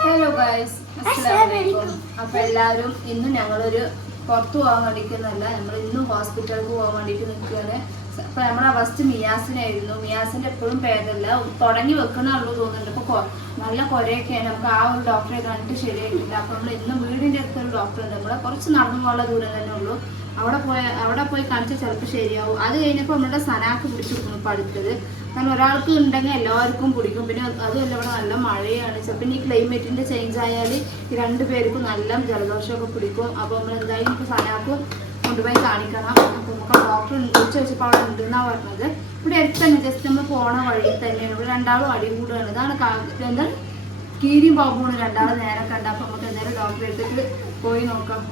Hello guys അസ്സലാമലൈക്കും അപ്പൊ എല്ലാവരും ഇന്ന് ഞങ്ങളൊരു പുറത്തു പോകാൻ വേണ്ടിയിട്ടൊന്നല്ല നമ്മൾ ഇന്നും ഹോസ്പിറ്റലിൽ പോകാൻ വേണ്ടിയിട്ട് നിൽക്കുകയാണ്. അപ്പൊ നമ്മുടെ ഫസ്റ്റ് മിയാസിനായിരുന്നു. മിയാസിന്റെ എപ്പോഴും പേരല്ല. തുടങ്ങി വെക്കണുള്ളൂ തോന്നുന്നുണ്ട്. അപ്പൊ നല്ല കുരയൊക്കെയാണ്. നമുക്ക് ആ ഒരു ഡോക്ടറെ കണ്ടിട്ട് ശരിയായിട്ടില്ല. അപ്പൊ നമ്മൾ ഇന്നും വീടിന്റെ അടുത്തൊരു ഡോക്ടർ ഉണ്ട്. നമ്മളെ കുറച്ച് നടന്നു പോകാനുള്ള ദൂരം തന്നെ ഉള്ളൂ. അവിടെ പോയ അവിടെ പോയി കാണിച്ചാൽ ചിലപ്പോൾ ശരിയാവും. അത് കഴിഞ്ഞപ്പോൾ നമ്മുടെ സനാക്ക് പിടിച്ചു കൊടുക്കുന്നു ഇപ്പൊ അടുത്തത്. കാരണം ഒരാൾക്ക് ഉണ്ടെങ്കിൽ എല്ലാവർക്കും പിടിക്കും. പിന്നെ അതുമല്ല ഇവിടെ നല്ല മഴയാണ്. ചിലപ്പോൾ ഇനി ക്ലൈമറ്റിന്റെ ചേഞ്ച് ആയാൽ രണ്ട് പേർക്കും നല്ല ജലദോഷമൊക്കെ പിടിക്കും. അപ്പോൾ നമ്മൾ എന്തായാലും ഇപ്പോൾ സനാക്കും കൊണ്ടുപോയി കാണിക്കണം. വിളിച്ച് അവിടെ ഉണ്ടെന്നാണ് പറഞ്ഞത്. ഇവിടെ അടുത്ത് തന്നെ ജസ്റ്റ് നമ്മൾ പോണ വഴി തന്നെയാണ്. ഇവിടെ രണ്ടാളും അടി കൂടുകയാണ് ഇതാണ് എന്താ? കീരിയും ബാബുമാണ് രണ്ടാളും നേരെ കണ്ട. അപ്പോൾ നമുക്ക് എന്തായാലും ഡോക്ടറെ അടുത്തേക്ക് പോയി നോക്കാം.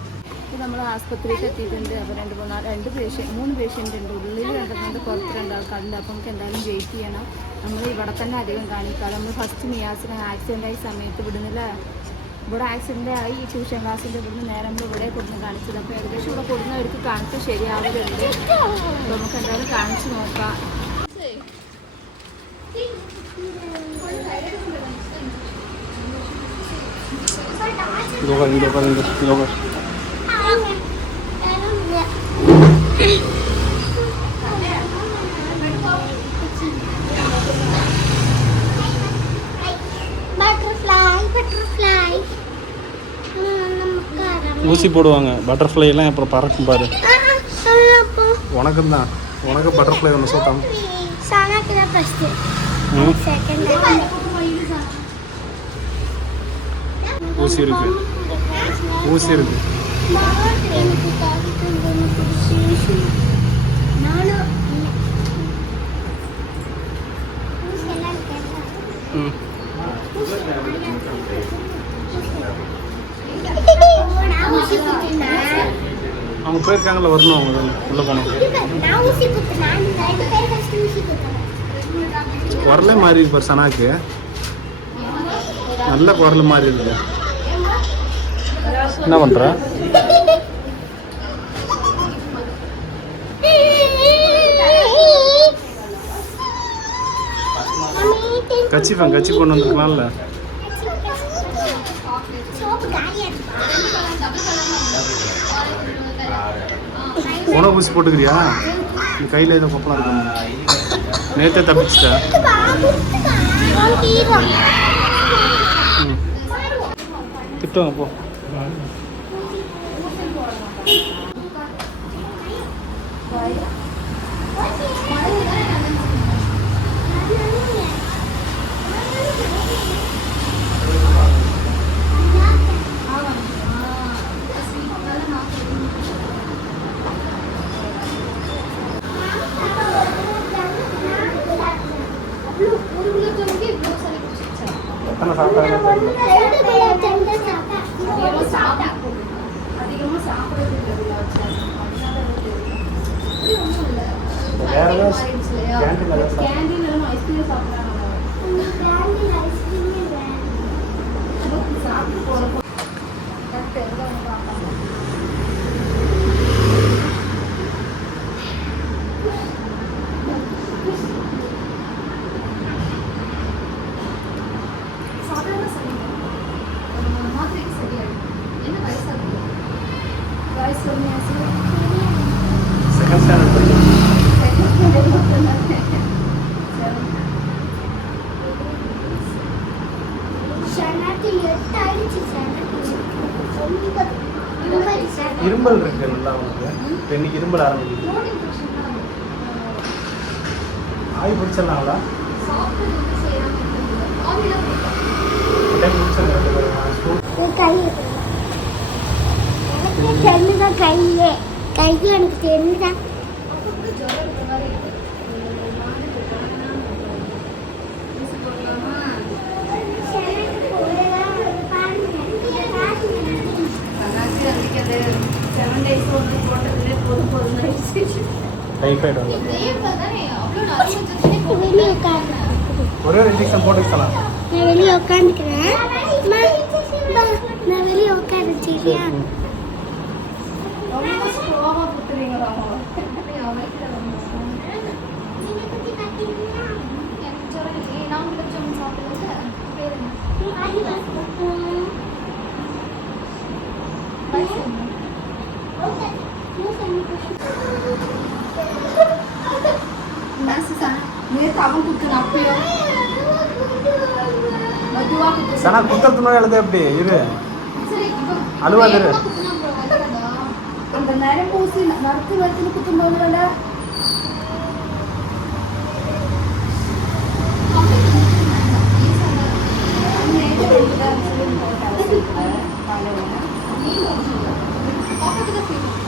നമ്മൾ ആസ്പത്രിയിൽ എത്തിയിട്ടുണ്ട്. അപ്പോൾ രണ്ട് മൂന്ന് രണ്ട് പേഷ്യന്റ് മൂന്ന് പേഷ്യന്റ് ഉണ്ട്. ഉള്ളിൽ രണ്ടെണ്ണം പുറത്ത് രണ്ടാൾക്കാരുണ്ട്. അപ്പോൾ നമുക്ക് എന്തായാലും വെയിറ്റ് ചെയ്യണം. നമ്മൾ ഇവിടെ തന്നെ അധികം കാണിക്കാം നമ്മൾ ഫസ്റ്റ് നിയാസിന് ആക്സിഡന്റ് ആയ സമയത്ത് വിടുന്നില്ല. ഇവിടെ ആക്സിഡന്റ് ആയി ഈ ട്യൂഷൻ ക്ലാസ്സിന്റെ ഇവിടുന്ന് നേരം ഇവിടെ കൊടുന്ന് കാണിച്ചത് അപ്പോൾ ഏകദേശം ഇവിടെ കൊടുന്നവർക്ക് കാണിച്ച് ശരിയാവുന്നുണ്ട്. അപ്പോൾ നമുക്ക് എന്തായാലും കാണിച്ച് നോക്കാം. Loka, loka, loka. ஊசி போடுவாங்க. பட்டர்ஃப்ளை எல்லாம் அப்புறம் பறக்கும் பாரு. உனக்கும் தான் உனக்கு பட்டர்ஃப்ளை ஒன்று சொல்லிட்டாங்க ஊசி இருக்கு. ஊசி இருக்கு. போயிருக்காங்களா வரணும் அவங்க உள்ளே போனோம். குரலே மாறி இருக்கு சனாக்கு. நல்ல குரல் மாறி இருக்கு. என்ன பண்ணுற கச்சிப்பேன் கச்சி கொண்டு வந்துருக்கலாம்ல. உணவு பூசி போட்டுக்கிறியா? நீ கையில் ஏதோ கொப்பலாம் இருக்கணும் நேற்றே தப்பிச்சிட்ட. திட்டுவாங்க அப்போ Bye. வேற கேண்டீன்ல ஐஸ்கிரீம் சாப்பிடுறாங்க சாப்பிட்டு போறப்போ. கரெக்ட் எவ்வளோ பார்ப்பாங்க இரும்பல் இருக்கு நல்லா அவனுக்கு இன்னைக்கு இரும்பல் ஆரம்பிக்குது. ஆய் பிடிச்சிடலாம்ல? கையே கை எனக்கு தெரிஞ்சா போதும் போதும் டைஃபாய்டு ஒரே ஒரு இன்ஜெக்ஷன் போட்டுக்கலாம் நான் வெளியே உட்காந்துக்கிறேன் நான் வெளியே உட்காந்து சரியா ரொம்ப ஸ்லோவாக கொடுத்துறீங்களா சனா குத்தத்து மேலே எழுது எப்படி இரு அழுவாது இரு அந்த நேரம் பூசி நடத்து வரத்தில் குத்தும்போது வேலை Thank you.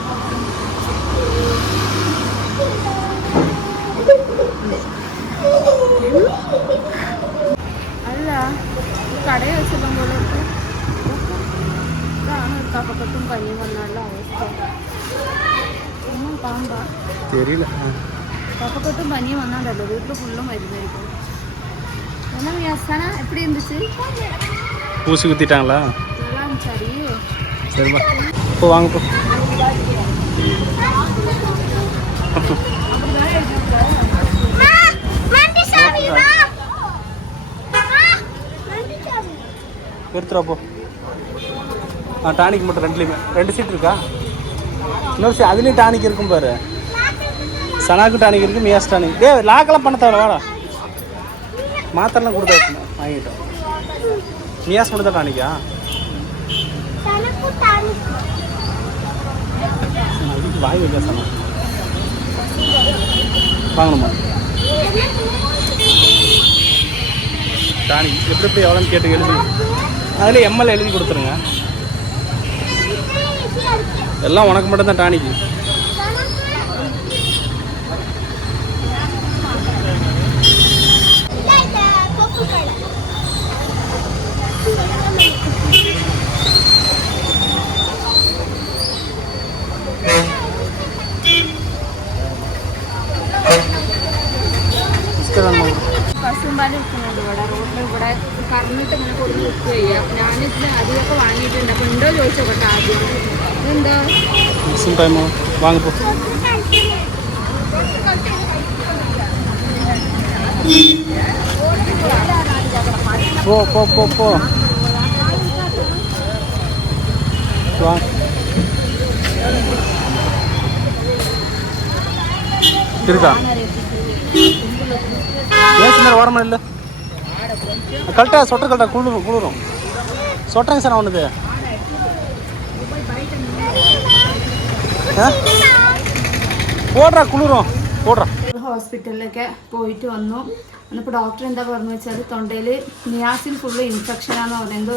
தெரியல. കഫക്കെട്ടും പനിയും വന്നാണ്ടല്ലോ വീട്ടിൽ ഫുള്ളും മരുന്നായിരിക്കും എന്നാ വ്യാസാന എപ്പിടി ഇരുந்துச்சு ஊசி குத்திட்டாங்களா? இதெல்லாம் சரி சரிம்மா. இப்போ வாங்க போ. ஆ டானிக் மட்டும் ரெண்டுலேயுமே. ரெண்டு சீட் இருக்கா? இன்னொரு சீட் அதுலேயும் டானிக் இருக்கும் பாரு. சனாக்கு டானிக் இருக்குது மியாஸ் டானிக் டே லாக்கெல்லாம் பண்ண தேவை வாடா. மாத்திரலாம் கொடுத்தாச்சு வாங்கிட்டோம் மியாஸ் மட்டும் தான் டானிக்கா இதுக்கு வாய் வைக்க வாங்கணுமா? டானிக் எப்படி எப்படி எவ்வளோன்னு கேட்டு எழுதி. அதில் எம்எல்ஏ எழுதி கொடுத்துருங்க. எல்லாம் உனக்கு மட்டும்தான் டானிக்கு. ഇങ്ങനെ കൊടുത്ത് വെക്കുക ചെയ്യുക ഞാനിതിന് അധികമൊക്കെ വാങ്ങിയിട്ടുണ്ട് അപ്പോൾ ഉണ്ടോ ചോദിച്ചോട്ടെ ആദ്യം ഇതെന്തോ மிக்ஸிங் டைமோ வாங்க போ போ போ போ போ வா இருக்கா ஏன் சின்ன ஓரமா இல்லை கரெக்டாக சொட்டர் கரெக்டாக குளிரும் குளிரும் சொட்டங்க சார் அவனுது പോടാ കുളിറോ പോടാ ഹോസ്പിറ്റലിലൊക്കെ പോയിട്ട് വന്നു എന്നിപ്പോൾ ഡോക്ടർ എന്താ പറഞ്ഞു വെച്ചാൽ തൊണ്ടയിൽ നിയാസിൻ ഫുള്ള് ഇൻഫെക്ഷനാന്ന് പറഞ്ഞത് എന്തോ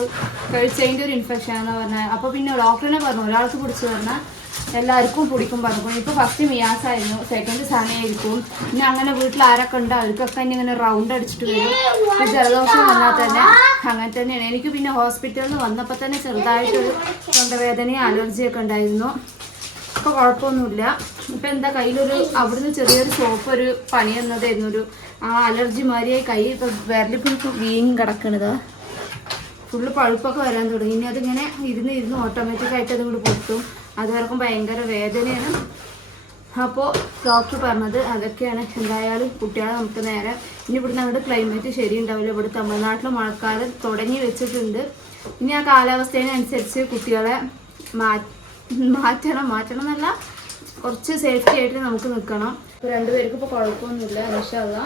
കഴിച്ചതിൻ്റെ ഒരു ഇൻഫെക്ഷനാന്ന് പറഞ്ഞത് അപ്പോൾ പിന്നെ ഡോക്ടറിനെ പറഞ്ഞു ഒരാൾക്ക് പിടിച്ചു പറഞ്ഞാൽ എല്ലാവർക്കും പിടിക്കും പറഞ്ഞു ഇപ്പോൾ ഫസ്റ്റ് മിയാസ് ആയിരുന്നു സെക്കൻഡ് സനയായിരിക്കും. പിന്നെ അങ്ങനെ വീട്ടിൽ ആരൊക്കെ ഉണ്ട് അവർക്കൊക്കെ തന്നെ ഇങ്ങനെ റൗണ്ട് അടിച്ചിട്ട് വരും. ജലദോഷം വന്നാൽ തന്നെ അങ്ങനെ തന്നെയാണ്. എനിക്ക് പിന്നെ ഹോസ്പിറ്റലിൽ വന്നപ്പോൾ തന്നെ ചെറുതായിട്ടൊരു തൊണ്ടവേദനയും അലർജിയൊക്കെ ഉണ്ടായിരുന്നു. ഇപ്പൊ കുഴപ്പമൊന്നുമില്ല. ഇപ്പൊ എന്താ കയ്യിലൊരു അവിടുന്ന് ചെറിയൊരു സോപ്പ് ഒരു പണി എന്നതായിരുന്നു ഒരു ആ അലർജി മാതിരിയായി കൈ ഇപ്പൊ വിരലിപ്പോ വീങ്ങി കിടക്കണത്. ഫുള്ള് പഴുപ്പൊക്കെ വരാൻ തുടങ്ങി. ഇനി അതിങ്ങനെ ഇരുന്ന് ഇരുന്ന് ഓട്ടോമാറ്റിക്കായിട്ട് അതുകൊണ്ട് പൊട്ടും. അതുവരെക്കും ഭയങ്കര വേദനയാണ്. അപ്പോൾ ഡോക്ടർ പറഞ്ഞത് അതൊക്കെയാണ്. എന്തായാലും കുട്ടികളെ നമുക്ക് നേരെ ഇനി ഇവിടുന്ന് അങ്ങോട്ട് ക്ലൈമറ്റ് ശരിയുണ്ടാവില്ല. ഇവിടെ തമിഴ്നാട്ടിൽ മഴക്കാലം തുടങ്ങി വെച്ചിട്ടുണ്ട്. ഇനി ആ കാലാവസ്ഥേനനുസരിച്ച് കുട്ടികളെ മാറ്റണം മാറ്റണം. എന്നല്ല കുറച്ച് സേഫ്റ്റി ആയിട്ട് നമുക്ക് നിൽക്കണം രണ്ടുപേർക്കും ഇപ്പോൾ കുഴപ്പമൊന്നുമില്ല ഇൻഷാല്ല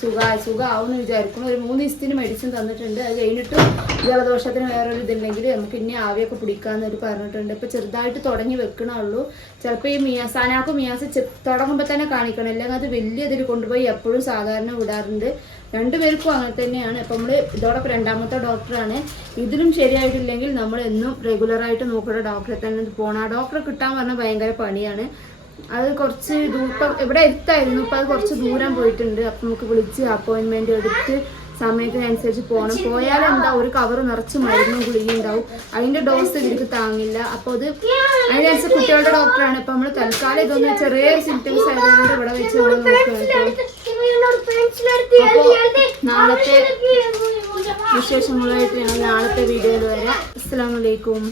സുഖമായി സുഖമാവുമെന്ന് വിചാരിക്കുന്നു. ഒരു മൂന്ന് ദിവസത്തിന് മെഡിസിൻ തന്നിട്ടുണ്ട്. അത് കഴിഞ്ഞിട്ട് ജലദോഷത്തിന് വേറൊരു ഇതുണ്ടെങ്കിൽ നമുക്ക് ഇനി ആവിയൊക്കെ പിടിക്കാമെന്നൊരു പറഞ്ഞിട്ടുണ്ട്. ഇപ്പോൾ ചെറുതായിട്ട് തുടങ്ങി വെക്കണുള്ളൂ ചിലപ്പോൾ ഈ മിയാസ് അനാക്കും മിയാസ് തുടങ്ങുമ്പോൾ തന്നെ കാണിക്കണം. അല്ലെങ്കിൽ അത് വലിയ ഇതിൽ കൊണ്ടുപോയി എപ്പോഴും സാധാരണ വിടാറുണ്ട്. രണ്ടുപേർക്കും അങ്ങനെ തന്നെയാണ്. ഇപ്പം നമ്മൾ ഇതോടൊപ്പം രണ്ടാമത്തെ ഡോക്ടറാണ് ഇതിലും ശരിയായിട്ടില്ലെങ്കിൽ നമ്മൾ എന്നും റെഗുലറായിട്ട് നോക്കുന്ന ഡോക്ടറെ തന്നെ പോകണം ആ ഡോക്ടറെ കിട്ടാൻ പറഞ്ഞാൽ ഭയങ്കര പണിയാണ്. അത് കുറച്ച് ദൂരം ഇവിടെ എത്തായിരുന്നു ഇപ്പം അത് കുറച്ച് ദൂരം പോയിട്ടുണ്ട്. അപ്പം നമുക്ക് വിളിച്ച് അപ്പോയിൻമെന്റ് എടുത്ത് സമയത്തിനനുസരിച്ച് പോകണം പോയാൽ എന്താ ഒരു കവർ നിറച്ച് മരുന്നും ഗുളിക ഉണ്ടാവും. അതിന്റെ ഡോസ് ഇവർക്ക് താങ്ങില്ല. അപ്പോൾ അത് അതിനനുസരിച്ച് കുട്ടികളുടെ ഡോക്ടറാണ് അപ്പം നമ്മൾ തൽക്കാലം ഇതൊന്ന് ചെറിയ സിംറ്റംസ് ആയതുകൊണ്ട് ഇവിടെ വെച്ച് അപ്പോൾ നാളത്തെ വിശേഷങ്ങളായിട്ട് ഞങ്ങൾ നാളത്തെ വീഡിയോയിൽ വരാം. അസ്സാം വലൈക്കും